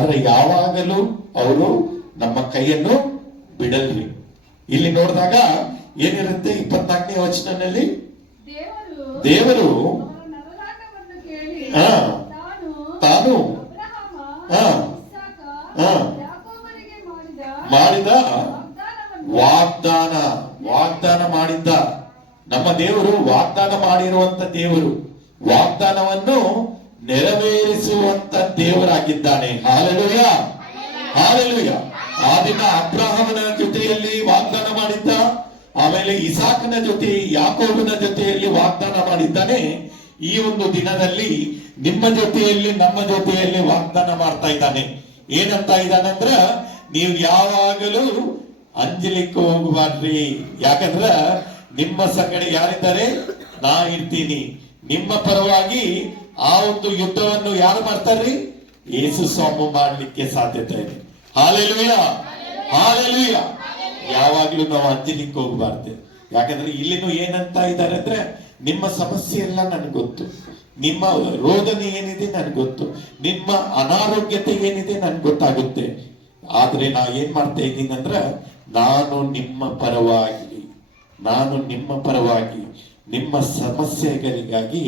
ಆದ್ರೆ ಯಾವಾಗಲೂ ಅವರು ನಮ್ಮ ಕೈಯನ್ನು ಬಿಡಲ್ರಿ. ಇಲ್ಲಿ ನೋಡಿದಾಗ ಏನಿರುತ್ತೆ 24ನೇ ವಚನದಲ್ಲಿ, ದೇವರು ತಾನು ಮಾಡಿದ ವಾಗ್ದಾನ ಮಾಡಿದ್ದ, ನಮ್ಮ ದೇವರು ವಾಗ್ದಾನ ಮಾಡಿರುವಂತ ದೇವರು, ವಾಗ್ದಾನವನ್ನು ನೆರವೇರಿಸುವಂತ ದೇವರಾಗಿದ್ದಾನೆ. Hallelujah, hallelujah. ಆ ದಿನ ಅಬ್ರಹಾಮನ ಜೊತೆಯಲ್ಲಿ ವಾಗ್ದಾನ ಮಾಡಿದ್ದ, ಆಮೇಲೆ ಇಸಾಕನ ಜೊತೆ, ಯಾಕೋಬನ ಜೊತೆಯಲ್ಲಿ ವಾಗ್ದಾನ ಮಾಡಿದ್ದಾನೆ. ಈ ಒಂದು ದಿನದಲ್ಲಿ ನಿಮ್ಮ ಜೊತೆಯಲ್ಲಿ, ನಮ್ಮ ಜೊತೆಯಲ್ಲಿ ವಾಗ್ದಾನ ಮಾಡ್ತಾ ಇದ್ದಾನೆ. ಏನಂತ ಇದ್ದಾನಂದ್ರ, ನೀವು ಯಾವಾಗಲೂ ಅಂಜಲಿಕ್ಕೆ ಹೋಗಬಾರ್ರಿ. ಯಾಕಂದ್ರ ನಿಮ್ಮ ಸಂಗಡ ಯಾರಿದ್ದಾರೆ? ನಾ ಇರ್ತೀನಿ. ನಿಮ್ಮ ಪರವಾಗಿ ಆ ಒಂದು ಯುದ್ಧವನ್ನು ಯಾರು ಮಾಡ್ತಾರ್ರಿ? ಯೇಸು ಸ್ವಾಮಿ ಮಾಡ್ಲಿಕ್ಕೆ ಸಾಧ್ಯತೆ ಇದೆ. Hallelujah, hallelujah. ಯಾವಾಗ್ಲೂ ನಾವು ಅಂಜಲಿಕ್ಕೆ ಹೋಗಬಾರ್ದು. ಯಾಕಂದ್ರೆ ಇಲ್ಲಿನೂ ಏನಂತ ಇದ್ದಾರೆ ಅಂದ್ರೆ, ನಿಮ್ಮ ಸಮಸ್ಯೆ ಎಲ್ಲ ನನ್ಗೆ ಗೊತ್ತು, ನಿಮ್ಮ ರೋದನೆ ಏನಿದೆ ನನ್ಗೆ ಗೊತ್ತು, ನಿಮ್ಮ ಅನಾರೋಗ್ಯತೆ ಏನಿದೆ ನನ್ಗೆ ಗೊತ್ತಾಗುತ್ತೆ. ಆದ್ರೆ ನಾ ಏನ್ ಮಾಡ್ತಾ ಇದ್ದೀನಿ ಅಂದ್ರ, ನಾನು ನಿಮ್ಮ ಪರವಾಗಿ ನಿಮ್ಮ ಸಮಸ್ಯೆಗಳಿಗಾಗಿ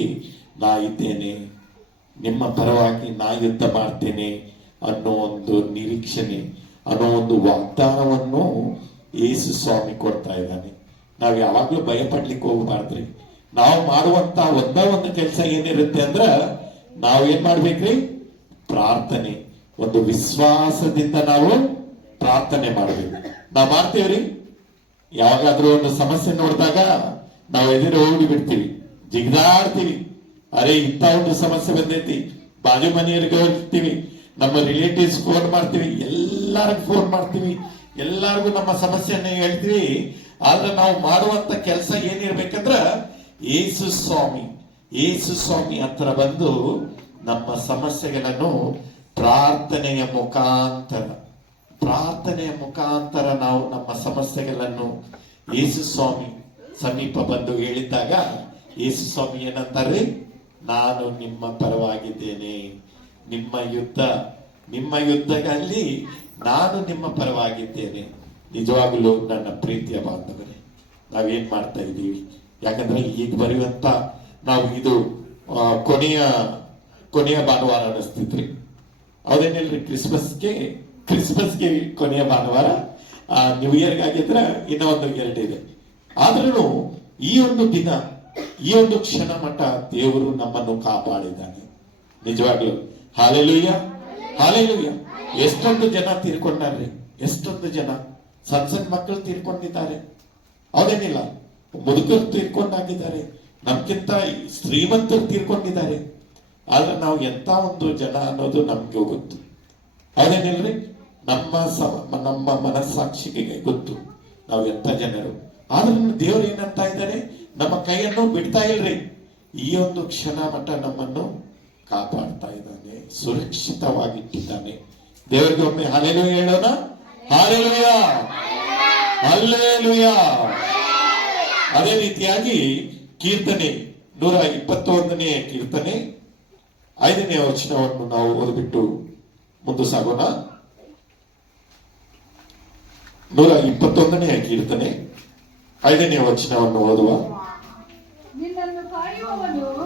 ನಾ ಇದ್ದೇನೆ, ನಿಮ್ಮ ಪರವಾಗಿ ನಾ ಯುದ್ಧ ಮಾಡ್ತೇನೆ ಅನ್ನೋ ಒಂದು ನಿರೀಕ್ಷಣೆ, ಅನ್ನೋ ಒಂದು ವಾಗ್ದಾನವನ್ನು ಯೇಸು ಸ್ವಾಮಿ ಕೊಡ್ತಾ ಇದ್ದಾನೆ. ನಾವ್ ಯಾವಾಗ್ಲೂ ಭಯ ಪಡ್ಲಿಕ್ಕೆ ಹೋಗಬಾರ್ದ್ರಿ. ನಾವು ಮಾಡುವಂತ ಒಂದೇ ಒಂದು ಕೆಲಸ ಏನಿರುತ್ತೆ ಅಂದ್ರ, ನಾವು ಏನ್ ಮಾಡ್ಬೇಕ್ರಿ? ಪ್ರಾರ್ಥನೆ, ಒಂದು ವಿಶ್ವಾಸದಿಂದ ನಾವು ಪ್ರಾರ್ಥನೆ ಮಾಡ್ಬೇಕು. ನಾವ್ ಮಾಡ್ತೇವ್ರಿ. ಯಾವಾಗಾದ್ರೂ ಒಂದು ಸಮಸ್ಯೆ ನೋಡಿದಾಗ ನಾವು ಎದುರು ಹೋಗಿ ಬಿಡ್ತೀವಿ, ಜಿಗ್ದಾಡ್ತೀವಿ. ಅರೆ ಇಂಥ ಒಂದು ಸಮಸ್ಯೆ ಬಂದೈತಿ, ಬಾಜು ಮನೆಯವರಿಗೆ ಹೋಗ್ತೀವಿ, ನಮ್ಮ ರಿಲೇಟಿವ್ಸ್ ಫೋನ್ ಮಾಡ್ತೀವಿ, ಎಲ್ಲರಿಗೂ ಫೋನ್ ಮಾಡ್ತೀವಿ, ಎಲ್ಲರಿಗೂ ನಮ್ಮ ಸಮಸ್ಯೆಯನ್ನ ಹೇಳ್ತೀವಿ. ಆದ್ರೆ ನಾವು ಮಾಡುವಂತ ಕೆಲಸ ಏನಿರ್ಬೇಕಂದ್ರ, ಯೇಸು ಸ್ವಾಮಿ ಹತ್ರ ಬಂದು ನಮ್ಮ ಸಮಸ್ಯೆಗಳನ್ನು ಪ್ರಾರ್ಥನೆಯ ಮುಖಾಂತರ ನಾವು ನಮ್ಮ ಸಮಸ್ಯೆಗಳನ್ನು ಯೇಸು ಸ್ವಾಮಿ ಸಮೀಪ ಬಂದು ಹೇಳಿದ್ದಾಗ, ಯೇಸು ಸ್ವಾಮಿ ಏನಂತಾರೆ? ನಾನು ನಿಮ್ಮ ಪರವಾಗಿದ್ದೇನೆ, ನಿಮ್ಮ ಯುದ್ಧದಲ್ಲಿ ನಾನು ನಿಮ್ಮ ಪರವಾಗಿದ್ದೇನೆ. ನಿಜವಾಗಲೂ ನನ್ನ ಪ್ರೀತಿಯ ಬಾಂಧವರೇ, ನಾವೇನ್ ಮಾಡ್ತಾ ಇದ್ದೀವಿ? ಯಾಕಂದ್ರೆ ಈಗ ಬರೆಯುವಂತ ನಾವು ಇದು ಕೊನೆಯ ಭಾನುವಾರ ಅನಿಸ್ತಿದ್ರಿ, ಹೌದೇನಿಲ್ರಿ? ಕ್ರಿಸ್ಮಸ್ಗೆ ಕೊನೆಯ ಭಾನುವಾರ, ನ್ಯೂ ಇಯರ್ಗೆ ಆಗಿದ್ರ ಇನ್ನೂ ಒಂದು 2 ಇದೆ. ಆದ್ರೂ ಈ ಒಂದು ದಿನ, ಈ ಒಂದು ಕ್ಷಣ ಮಟ್ಟ ದೇವರು ನಮ್ಮನ್ನು ಕಾಪಾಡಿದ್ದಾನೆ. ನಿಜವಾಗ್ಲೂ ಹಾಲೆಲೂಯ, ಹಾಲೆಲೂಯ. ಎಷ್ಟೊಂದು ಜನ ತೀರ್ಕೊಂಡಾರ್ರಿ, ಎಷ್ಟೊಂದು ಜನ ಸಣ್ಣ ಮಕ್ಕಳು ತೀರ್ಕೊಂಡಿದ್ದಾರೆ, ಹೌದೇನಿಲ್ಲ? ಮುದುಕರು ತೀರ್ಕೊಂಡಾಗಿದ್ದಾರೆ, ನಮ್ಗಿಂತ ಶ್ರೀಮಂತರು ತೀರ್ಕೊಂಡಿದ್ದಾರೆ. ಆದ್ರೆ ನಾವು ಎಂತ ಒಂದು ಜನ ಅನ್ನೋದು ನಮ್ಗೆ ಗೊತ್ತು, ಹೌದೇನಿಲ್ರಿ? ನಮ್ಮ ಮನಸ್ಸಾಕ್ಷಿಗೆ ಗೊತ್ತು ನಾವು ಎಂತ ಜನರು. ಆದ್ರೂ ದೇವರು ಏನಂತ ಇದ್ದಾರೆ? ನಮ್ಮ ಕೈಯನ್ನು ಬಿಡ್ತಾ ಇಲ್ರಿ. ಈ ಒಂದು ಕ್ಷಣ ಮಟ್ಟ ನಮ್ಮನ್ನು ಕಾಪಾಡ್ತಾ ಇದ್ದಾನೆ, ಸುರಕ್ಷಿತವಾಗಿಟ್ಟಿದ್ದಾನೆ. ದೇವರಿಗೆ ಒಮ್ಮೆ ಹಲ್ಲೆಲೂಯಾ ಹೇಳೋಣ. Hallelujah, hallelujah. ಅದೇ ರೀತಿಯಾಗಿ ಕೀರ್ತನೆ 121ನೇ ಕೀರ್ತನೆ 5ನೇ ವಚನವನ್ನು ನಾವು ಓದ್ಬಿಟ್ಟು ಮುಂದೆ ಸಾಗೋಣ. 121ನೇ ಕೀರ್ತನೆ 5ನೇ ವಚನವನ್ನು ಓದುವ.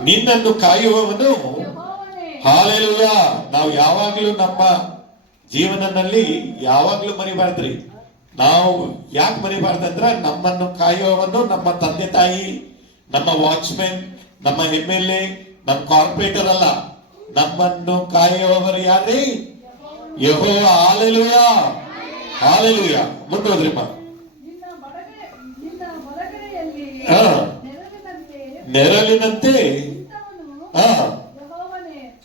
ನಿನ್ನನ್ನು ಕಾಯುವವನು, ಹಾಲೆಲೂಯಾ. ನಾವು ಯಾವಾಗ್ಲೂ ನಮ್ಮ ಜೀವನದಲ್ಲಿ ಯಾವಾಗ್ಲೂ ಮರಿಬಾರ್ದ್ರಿ. ನಾವು ಯಾಕೆ ಮರಿಬಾರ್ದಂದ್ರ, ನಮ್ಮನ್ನು ಕಾಯುವವನು ನಮ್ಮ ತಂದೆ ತಾಯಿ, ನಮ್ಮ ವಾಚ್ಮೆನ್, ನಮ್ಮ MLA, ನಮ್ಮ ಕಾರ್ಪೊರೇಟರ್ ಅಲ್ಲ. ನಮ್ಮನ್ನು ಕಾಯುವವರು ಯಾರೇ? ಯೆಹೋವ. Hallelujah, hallelujah. ಮುಂದೋದ್ರಿಮ್ಮ. ನೆರಳಿನಂತೆ.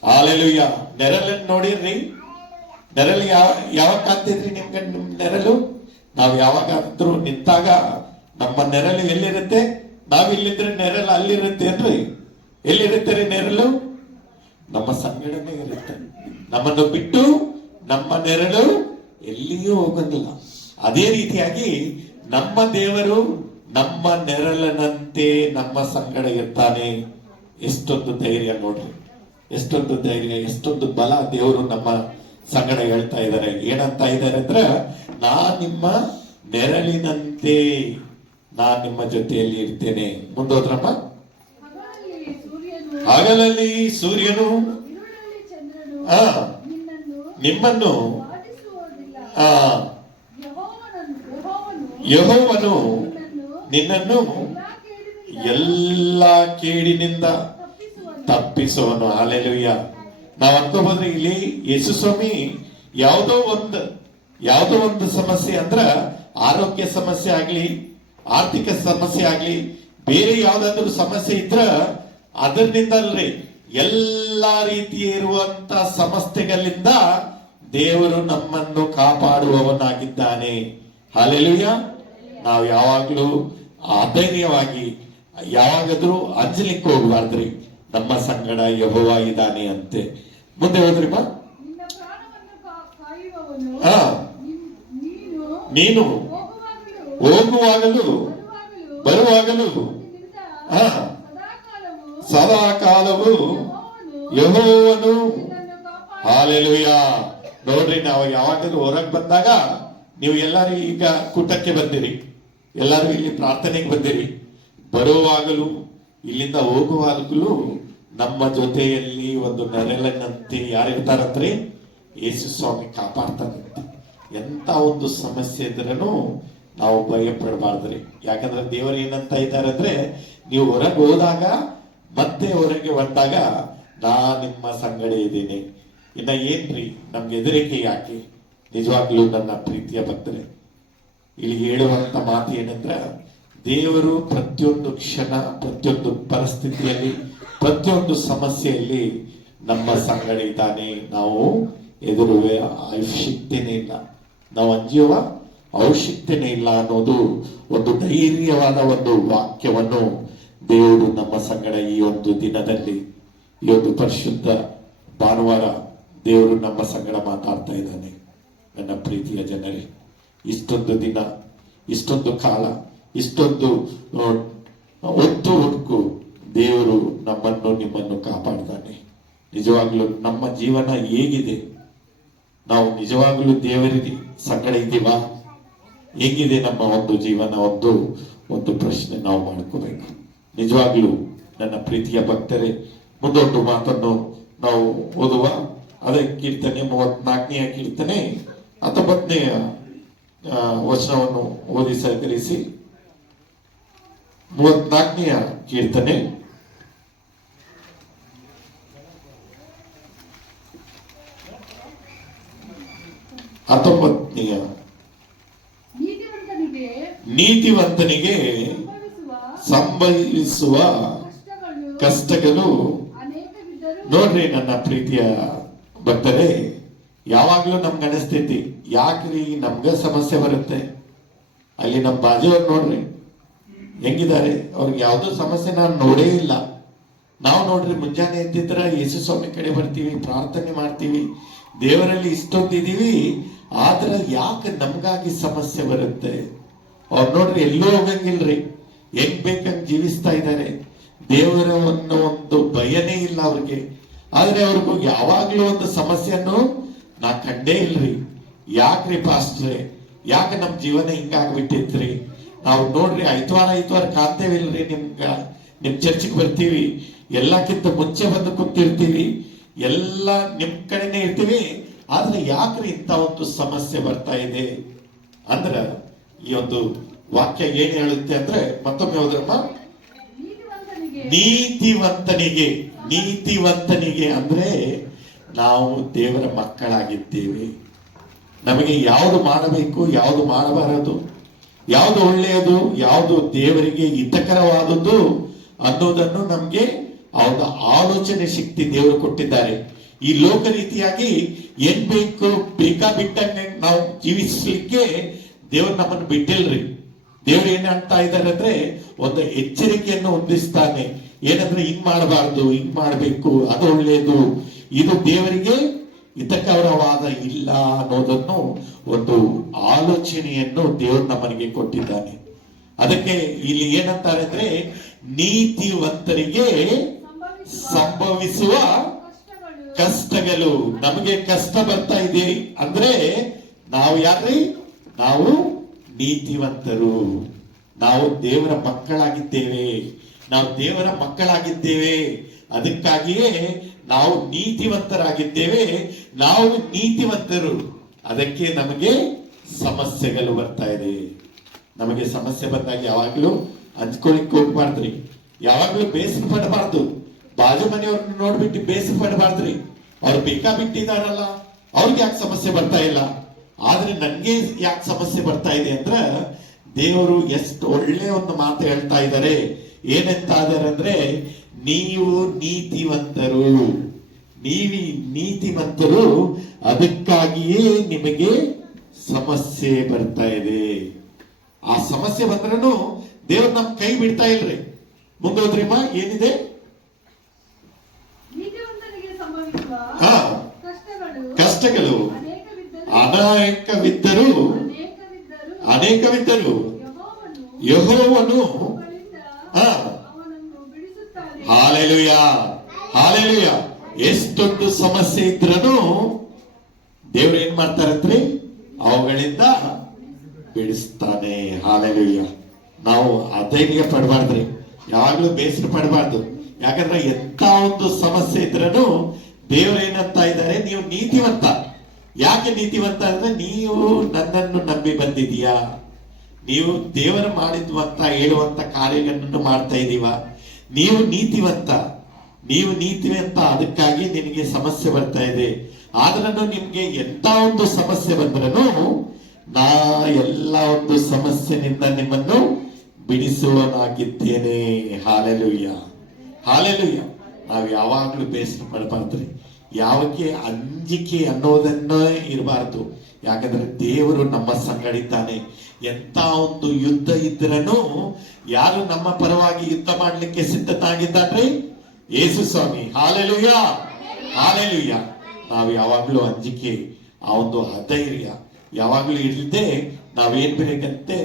ಹಾಲೆಲೂಯಾ. ನೆರಳನ್ನು ನೋಡಿರ್ರಿ? ನೆರಳು ಯಾವಾಗ ಕಾಣ್ತಿದ್ರಿ ನಿಮ್ಗೆ? ನಿಮ್ ನೆರಳು ನಾವು ಯಾವಾಗಾದ್ರೂ ನಿಂತಾಗ ನಮ್ಮ ನೆರಳು ಎಲ್ಲಿರುತ್ತೆ? ನಾವಿಲ್ಲಿದ್ರೆ ನೆರಳು ಅಲ್ಲಿರುತ್ತೆ ಏನ್ರಿ? ಎಲ್ಲಿರುತ್ತೆ ರೀ ನೆರಳು? ನಮ್ಮ ಸಂಗಡನೆ ಇರುತ್ತೆ. ನಮ್ಮನ್ನು ಬಿಟ್ಟು ನಮ್ಮ ನೆರಳು ಎಲ್ಲಿಯೂ ಹೋಗಂಗಿಲ್ಲ. ಅದೇ ರೀತಿಯಾಗಿ ನಮ್ಮ ದೇವರು ನಮ್ಮ ನೆರಳಿನಂತೆ ನಮ್ಮ ಸಂಗಡ ಇರ್ತಾನೆ. ಎಷ್ಟೊಂದು ಧೈರ್ಯ ನೋಡ್ರಿ, ಎಷ್ಟೊಂದು ಧೈರ್ಯ, ಎಷ್ಟೊಂದು ಬಲ ದೇವರು ನಮ್ಮ ಸಂಗಡ ಹೇಳ್ತಾ ಇದ್ದಾರೆ. ಏನಂತ ಇದ್ದಾರೆ ಅಂದ್ರೆ, ನಾನ್ ನಿಮ್ಮ ನೆರಳಿನಂತೆ ನಾನ್ ನಿಮ್ಮ ಜೊತೆಯಲ್ಲಿ ಇರ್ತೇನೆ. ಮುಂದೋದ್ರಮ್ಮ. ಹಗಲಲ್ಲಿ ಸೂರ್ಯನು ಆ ನಿಮ್ಮನ್ನು ಯೆಹೋವನು ನಿನ್ನನ್ನು ಎಲ್ಲ ಕೇಡಿನಿಂದ ತಪ್ಪಿಸುವನು. ಹಲ್ಲೆಲೂಯ. ನಾವ್ ಅನ್ಕೋಬೋದ್ರೆ ಇಲ್ಲಿ ಯೇಸು ಸ್ವಾಮಿ ಯಾವುದೋ ಒಂದು ಸಮಸ್ಯೆ ಅಂದ್ರ ಆರೋಗ್ಯ ಸಮಸ್ಯೆ ಆಗ್ಲಿ, ಆರ್ಥಿಕ ಸಮಸ್ಯೆ ಆಗ್ಲಿ, ಬೇರೆ ಯಾವ್ದಾದ್ರು ಸಮಸ್ಯೆ ಇದ್ರ ಅದರಿಂದ ಅಲ್ರಿ, ಎಲ್ಲಾ ರೀತಿಯ ಇರುವಂತ ಸಮಸ್ಯೆಗಳಿಂದ ದೇವರು ನಮ್ಮನ್ನು ಕಾಪಾಡುವವನಾಗಿದ್ದಾನೆ. ಹಲ್ಲೆಲೂಯ. ನಾವು ಯಾವಾಗ್ಲೂ ಅಧೈರ್ಯವಾಗಿ ಯಾವಾಗಾದ್ರೂ ಅಂಜಲಿಕ್ಕೆ ಹೋಗ್ಬಾರ್ದ್ರಿ. ನಮ್ಮ ಸಂಗಡ ಯೆಹೋವ ಇದ್ದಾನೆ ಅಂತೆ. ಮುಂದೆ ಹೋದ್ರಿಮ್ಮ. ನೀನು ಹೋಗುವಾಗಲೂ ಬರುವಾಗಲೂ ಸದಾ ಕಾಲವು ಯೆಹೋವನು. ಹಲ್ಲೆಲೂಯ. ನೋಡ್ರಿ, ನಾವು ಯಾವಾಗಲೂ ಹೊರಗೆ ಬಂದಾಗ ನೀವು ಎಲ್ಲರೂ ಈಗ ಕೂಟಕ್ಕೆ ಬಂದಿರಿ, ಎಲ್ಲರೂ ಇಲ್ಲಿ ಪ್ರಾರ್ಥನೆಗೆ ಬಂದಿರಿ. ಬರುವಾಗಲೂ ಇಲ್ಲಿಂದ ಹೋಗುವಾಗಲೂ ನಮ್ಮ ಜೊತೆಯಲ್ಲಿ ಒಂದು ನೆರಳಿನಂತೆ ಯಾರಿರ್ತಾರಂದ್ರೆ ಯೇಸು ಸ್ವಾಮಿ ಕಾಪಾಡ್ತಾರಂತೆ. ಎಂತ ಒಂದು ಸಮಸ್ಯೆ ಇದ್ರೂ ನಾವು ಭಯ ಪಡಬಾರ್ದ್ರಿ. ಯಾಕಂದ್ರೆ ದೇವರು ಏನಂತ ಇದ್ದಾರೆ ಅಂದ್ರೆ, ನೀವು ಹೊರಗೆ ಹೋದಾಗ ಮತ್ತೆ ಹೊರಗೆ ಬಂದಾಗ ನಾ ನಿಮ್ಮ ಸಂಗಡ ಇದ್ದೀನಿ. ಇನ್ನ ಏನ್ರಿ ನಮ್ಗೆ ಹೆದರಿಕೆ ಯಾಕೆ? ನಿಜವಾಗ್ಲೂ ನನ್ನ ಪ್ರೀತಿಯ ಭಕ್ತರೇ, ಇಲ್ಲಿ ಹೇಳುವಂತ ಮಾತು ಏನಂದ್ರ, ದೇವರು ಪ್ರತಿಯೊಂದು ಕ್ಷಣ, ಪ್ರತಿಯೊಂದು ಪರಿಸ್ಥಿತಿಯಲ್ಲಿ, ಪ್ರತಿಯೊಂದು ಸಮಸ್ಯೆಯಲ್ಲಿ ನಮ್ಮ ಸಂಗಡ ಇದ್ದಾನೆ. ನಾವು ಎದುರುವ ಅವಶ್ಯಕತೆನೇ ಇಲ್ಲ, ನಾವು ಅಂಜುವ ಅವಶ್ಯಕತೆನೇ ಇಲ್ಲ ಅನ್ನೋದು ಒಂದು ಧೈರ್ಯವಾದ ಒಂದು ವಾಕ್ಯವನ್ನು ದೇವರು ನಮ್ಮ ಸಂಗಡ ಈ ಒಂದು ದಿನದಲ್ಲಿ, ಈ ಒಂದು ಪರಿಶುದ್ಧ ಭಾನುವಾರ ದೇವರು ನಮ್ಮ ಸಂಗಡ ಮಾತಾಡ್ತಾ ಇದ್ದಾನೆ. ನನ್ನ ಪ್ರೀತಿಯ ಜನರೇ, ಇಷ್ಟೊಂದು ದಿನ, ಇಷ್ಟೊಂದು ಕಾಲ, ಇಷ್ಟೊಂದು ಹೊತ್ತು ದೇವರು ನಮ್ಮನ್ನು ನಿಮ್ಮನ್ನು ಕಾಪಾಡ್ತಾನೆ. ನಿಜವಾಗ್ಲೂ ನಮ್ಮ ಜೀವನ ಹೇಗಿದೆ? ನಾವು ನಿಜವಾಗ್ಲೂ ದೇವರಿಗೆ ಸಂಗಡ ಇದ್ದೀವಾ? ಹೇಗಿದೆ ನಮ್ಮ ಒಂದು ಜೀವನ? ಒಂದು ಪ್ರಶ್ನೆ ನಾವು ಮಾಡ್ಕೋಬೇಕು. ನಿಜವಾಗ್ಲೂ ನನ್ನ ಪ್ರೀತಿಯ ಭಕ್ತರೇ, ಮುಂದೊಂದು ಮಾತನ್ನು ನಾವು ಓದುವ. ಅದೇ ಕೀರ್ತನೆ 34ನೇ ಕೀರ್ತನೆ 19ನೇ ವಚನವನ್ನು ಓದಿ ಸಹಕರಿಸಿ. 34ನೇ ಕೀರ್ತನೆ 19ನೇ. ನೀತಿವಂತನಿಗೆ ಸಂಭವಿಸುವ ಕಷ್ಟಗಳು. ನೋಡ್ರಿ ನನ್ನ ಪ್ರೀತಿಯ ಭಕ್ತರೇ, ಯಾವಾಗ್ಲೂ ನಮ್ಗೆ ಅನಿಸ್ತೈತಿ, ಯಾಕ್ರಿ ನಮ್ಗ ಸಮಸ್ಯೆ ಬರುತ್ತೆ? ಅಲ್ಲಿ ನಮ್ಮ ಬಾಜುವ್ರು ನೋಡ್ರಿ ಹೆಂಗಿದ್ದಾರೆ, ಅವ್ರಿಗೆ ಯಾವ್ದೋ ಸಮಸ್ಯೆ ನಾನು ನೋಡೇ ಇಲ್ಲ. ನಾವು ನೋಡ್ರಿ ಮುಂಜಾನೆ ಎದ್ದಿದ್ರ ಯೇಸು ಸ್ವಾಮಿ ಕಡೆ ಬರ್ತೀವಿ, ಪ್ರಾರ್ಥನೆ ಮಾಡ್ತೀವಿ, ದೇವರಲ್ಲಿ ಇಷ್ಟೊಂದಿದೀವಿ, ಆದ್ರೆ ಯಾಕೆ ನಮ್ಗಾಗಿ ಸಮಸ್ಯೆ ಬರುತ್ತೆ? ಅವ್ರು ನೋಡ್ರಿ ಎಲ್ಲೂ ಹೋಗಂಗಿಲ್ರಿ, ಹೆಂಗ್ ಬೇಕಂಗ್ ಜೀವಿಸ್ತಾ ಇದ್ದಾರೆ. ದೇವರ ಒಂದು ಭಯನೇ ಇಲ್ಲ ಅವ್ರಿಗೆ. ಆದ್ರೆ ಅವ್ರಿಗೂ ಯಾವಾಗ್ಲೂ ಒಂದು ಸಮಸ್ಯೆಯನ್ನು ನಾ ಕಂಡೇ ಇಲ್ರಿ. ಯಾಕ್ರಿ ಪಾಸ್ಟ್ರೆ, ಯಾಕೆ ನಮ್ ಜೀವನ ಹಿಂಗಾಗ್ಬಿಟ್ಟಿತ್ರಿ? ನಾವು ನೋಡ್ರಿ ಐತವಾರ ಕಾಣ್ತೇವಿಲ್ರಿ, ನಿಮ್ ಚರ್ಚಿಗೆ ಬರ್ತೀವಿ, ಎಲ್ಲಕ್ಕಿಂತ ಮುಂಚೆ ಬಂದು ಕೂತಿರ್ತೀವಿ, ಎಲ್ಲ ನಿಮ್ ಕಡೆನೆ ಇರ್ತೀವಿ. ಆದ್ರೆ ಯಾಕ್ರಿ ಇಂಥ ಒಂದು ಸಮಸ್ಯೆ ಬರ್ತಾ ಇದೆ ಅಂದ್ರ, ಈ ಒಂದು ವಾಕ್ಯ ಏನ್ ಹೇಳುತ್ತೆ ಅಂದ್ರೆ, ಮತ್ತೊಮ್ಮೆ ಹೋದ್ರಮ್ಮ, ನೀತಿವಂತನಿಗೆ ಅಂದ್ರೆ ನಾವು ದೇವರ ಮಕ್ಕಳಾಗಿದ್ದೇವೆ. ನಮಗೆ ಯಾವುದು ಮಾಡಬೇಕು, ಯಾವುದು ಮಾಡಬಾರದು, ಯಾವುದು ಒಳ್ಳೆಯದು, ಯಾವುದು ದೇವರಿಗೆ ಹಿತಕರವಾದದ್ದು ಅನ್ನೋದನ್ನು ನಮ್ಗೆ ಅವರ ಆಲೋಚನೆ ಶಕ್ತಿ ದೇವರು ಕೊಟ್ಟಿದ್ದಾರೆ. ಈ ಲೋಕ ರೀತಿಯಾಗಿ ಏನ್ ಬೇಕು ಬೇಕಾಬಿಟ್ಟಂಗೆ ನಾವು ಜೀವಿಸ್ಲಿಕ್ಕೆ ದೇವರು ನಮ್ಮನ್ನು ಬಿಟ್ಟಿಲ್ರಿ. ದೇವ್ರು ಏನ್ ಅಂತ ಇದ್ದಾರೆ ಅಂದ್ರೆ, ಒಂದು ಎಚ್ಚರಿಕೆಯನ್ನು ಹೊಂದಿಸ್ತಾನೆ. ಏನಂದ್ರೆ ಹಿಂಗ್ ಮಾಡಬಾರ್ದು, ಹಿಂಗ್ ಮಾಡ್ಬೇಕು, ಅದು ಒಳ್ಳೆಯದು, ಇದು ದೇವರಿಗೆ ಹಿತಕರವಾದ ಇಲ್ಲ ಅನ್ನೋದನ್ನು ಒಂದು ಆಲೋಚನೆಯನ್ನು ದೇವರು ನಮ್ಮನಿಗೆ ಕೊಟ್ಟಿದ್ದಾನೆ. ಅದಕ್ಕೆ ಇಲ್ಲಿ ಏನಂತಾರೆ ಅಂದ್ರೆ, ನೀತಿವಂತರಿಗೆ ಸಂಭವಿಸುವ ಕಷ್ಟಗಳು. ನಮಗೆ ಕಷ್ಟ ಬರ್ತಾ ಇದೆ ಅಂದ್ರೆ ನಾವು ಯಾರ್ರಿ? ನಾವು ನೀತಿವಂತರು, ನಾವು ದೇವರ ಮಕ್ಕಳಾಗಿದ್ದೇವೆ, ನಾವು ದೇವರ ಮಕ್ಕಳಾಗಿದ್ದೇವೆ. ಅದಕ್ಕಾಗಿಯೇ ನಾವು ನೀತಿವಂತರಾಗಿದ್ದೇವೆ, ನಾವು ನೀತಿವಂತರು. ಅದಕ್ಕೆ ನಮಗೆ ಸಮಸ್ಯೆಗಳು ಬರ್ತಾ ಇದೆ. ನಮಗೆ ಸಮಸ್ಯೆ ಬಂದಾಗ ಯಾವಾಗ್ಲೂ ಹಂಚ್ಕೊಳಿಕ್ ಹೋಗ್ಬಾರ್ದ್ರಿ, ಯಾವಾಗ್ಲೂ ಬೇಸರ ಪಡಬಾರ್ದು. ಬಾಜು ಮನೆಯವ್ರನ್ನ ನೋಡ್ಬಿಟ್ಟು ಬೇಸರ ಪಡಬಾರ್ದ್ರಿ. ಅವ್ರು ಬೇಕಾಬಿಟ್ಟಿದಾರಲ್ಲ, ಅವ್ರಿಗೆ ಯಾಕೆ ಸಮಸ್ಯೆ ಬರ್ತಾ ಇಲ್ಲ, ಆದ್ರೆ ನನ್ಗೆ ಯಾಕೆ ಸಮಸ್ಯೆ ಬರ್ತಾ ಇದೆ ಅಂದ್ರ ದೇವರು ಎಷ್ಟು ಒಳ್ಳೆ ಒಂದು ಮಾತು ಹೇಳ್ತಾ ಇದ್ದಾರೆ. ಏನಂತ ಅಂದ್ರೆ, ನೀವು ನೀತಿವಂತರು, ನೀವಿ ನೀತಿವಂತರು, ಅದಕ್ಕಾಗಿಯೇ ನಿಮಗೆ ಸಮಸ್ಯೆ ಬರ್ತಾ ಇದೆ. ಆ ಸಮಸ್ಯೆ ಬಂದ್ರೂ ದೇವ್ರು ನಮ್ ಕೈ ಬಿಡ್ತಾ ಇಲ್ರಿ. ಮುಂದೋದ್ರಿಮ್ಮ, ಏನಿದೆ? ಕಷ್ಟಗಳು ಅನೇಕವಿದ್ದರು ಯೆಹೋವನು ಹಾಲೆಲೂಯ, ಹಾಲೆಲೂಯ. ಎಷ್ಟೊಂದು ಸಮಸ್ಯೆ ಇದ್ರೂ ದೇವ್ರು ಏನ್ ಮಾಡ್ತಾರಂತ್ರಿ? ಅವುಗಳಿಂದ ಬಿಡಿಸ್ತಾನೆ. ಹಾಲೆಲೂಯ. ನಾವು ಅಧೈರ್ಯ ಪಡಬಾರ್ದ್ರಿ, ಯಾವಾಗ್ಲೂ ಬೇಸರ ಪಡಬಾರ್ದು. ಯಾಕಂದ್ರೆ ಎಂತ ಒಂದು ಸಮಸ್ಯೆ ಇದ್ರೂ ದೇವ್ರು ಏನಂತ ಇದ್ದಾರೆ? ನೀವು ನೀತಿವಂತ. ಯಾಕೆ ನೀತಿವಂತ ಅಂದ್ರೆ, ನೀವು ನನ್ನನ್ನು ನಂಬಿ ಬಂದಿದೀಯಾ, ನೀವು ದೇವರು ಮಾಡಿದ್ವಂತ ಹೇಳುವಂತ ಕಾರ್ಯಗಳನ್ನು ಮಾಡ್ತಾ ಇದೀವ, ನೀವು ನೀತಿವಂತ, ನೀವು ನೀತಿವಂತ. ಅದಕ್ಕಾಗಿ ನಿನಗೆ ಸಮಸ್ಯೆ ಬರ್ತಾ ಇದೆ. ಆದ್ರೂ ನಿಮ್ಗೆ ಎಂತ ಒಂದು ಸಮಸ್ಯೆ ಬಂದ್ರೂ ನಾ ಎಲ್ಲ ಒಂದು ಸಮಸ್ಯೆನಿಂದ ನಿಮ್ಮನ್ನು ಬಿಡಿಸುವನಾಗಿದ್ದೇನೆ. Hallelujah, hallelujah. ನಾವು ಯಾವಾಗ್ಲೂ ಬೇಸರ ಪಡಬಾರ್ದ್ರಿ, ಯಾವಕ್ಕೆ ಅಂಜಿಕೆ ಅನ್ನೋದನ್ನ ಇರಬಾರ್ದು. ಯಾಕಂದ್ರೆ ದೇವರು ನಮ್ಮ ಸಂಗಡಿದ್ದಾನೆ. ಎಂತ ಒಂದು ಯುದ್ಧ ಇದ್ರೂ ಯಾರು ನಮ್ಮ ಪರವಾಗಿ ಯುದ್ಧ ಮಾಡ್ಲಿಕ್ಕೆ ಸಿದ್ಧತಾಗಿದ್ದಾನ್ರಿ? ಯೇಸು ಸ್ವಾಮಿ. Hallelujah, hallelujah. ನಾವು ಯಾವಾಗ್ಲೂ ಅಂಜಿಕೆ, ಆ ಒಂದು ಅಧೈರ್ಯ ಯಾವಾಗ್ಲೂ ಇಲ್ಲದೆ ನಾವೇನ್ ಬೇಕಂತೆ